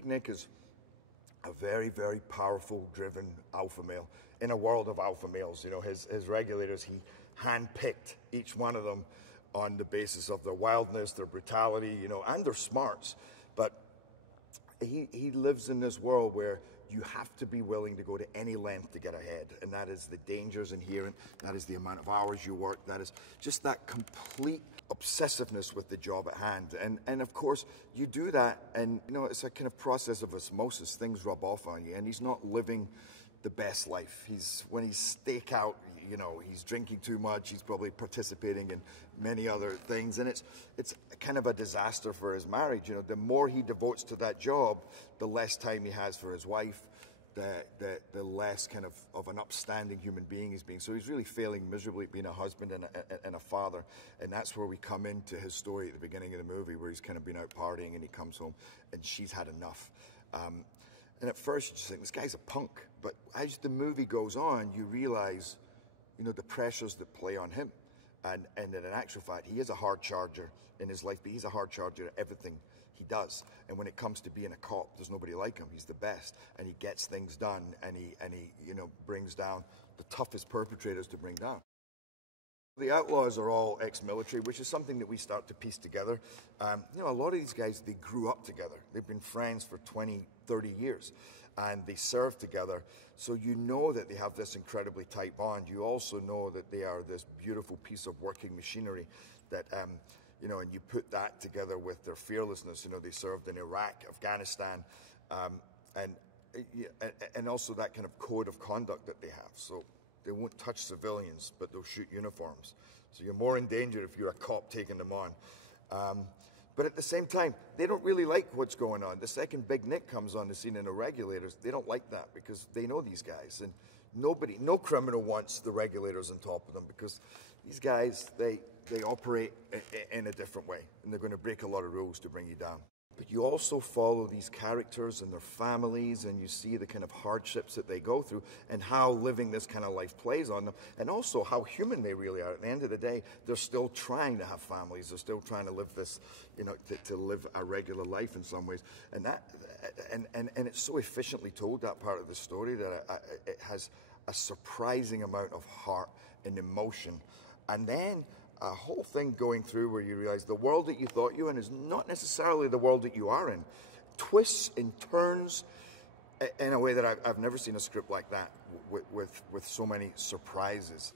Big Nick is a very, very powerful, driven alpha male in a world of alpha males. You know, his regulators, he handpicked each one of them on the basis of their wildness, their brutality, you know, and their smarts. But he lives in this world where you have to be willing to go to any length to get ahead. And that is the dangers inherent, that is the amount of hours you work, that is just that complete obsessiveness with the job at hand. And of course, you do that, and you know, it's a kind of process of osmosis. Things rub off on you, and he's not living the best life. When he's stake out, you know, he's drinking too much, he's probably participating in many other things, and it's kind of a disaster for his marriage. You know, the more he devotes to that job, the less time he has for his wife, the less kind of an upstanding human being he's being. So he's really failing miserably at being a husband and a father. And that's where we come into his story at the beginning of the movie, where he's kind of been out partying and he comes home and she's had enough. And at first you just think, this guy's a punk. But as the movie goes on, you realize, you know, the pressures that play on him. And in actual fact, he is a hard charger in his life, but he's a hard charger at everything he does. And when it comes to being a cop, there's nobody like him. He's the best, and he gets things done, and he you know, brings down the toughest perpetrators to bring down. The outlaws are all ex-military, which is something that we start to piece together. You know, a lot of these guys, they grew up together. They've been friends for 20, 30 years, and they served together. So you know that they have this incredibly tight bond. You also know that they are this beautiful piece of working machinery that, you know, and you put that together with their fearlessness. You know, they served in Iraq, Afghanistan, and also that kind of code of conduct that they have. So they won't touch civilians, but they'll shoot uniforms. So you're more in danger if you're a cop taking them on. But at the same time, they don't really like what's going on. The second Big Nick comes on the scene in the regulators, they don't like that because they know these guys. And no criminal wants the regulators on top of them, because these guys, they operate in a different way, and they're going to break a lot of rules to bring you down. But you also follow these characters and their families, and you see the kind of hardships that they go through and how living this kind of life plays on them, and also how human they really are. At the end of the day, they're still trying to have families. They're still trying to live this, you know, to live a regular life in some ways. And it's so efficiently told, that part of the story, that it has a surprising amount of heart and emotion. And then a whole thing going through where you realize the world that you thought you were in is not necessarily the world that you are in. Twists and turns in a way that I've never seen a script like that, with so many surprises.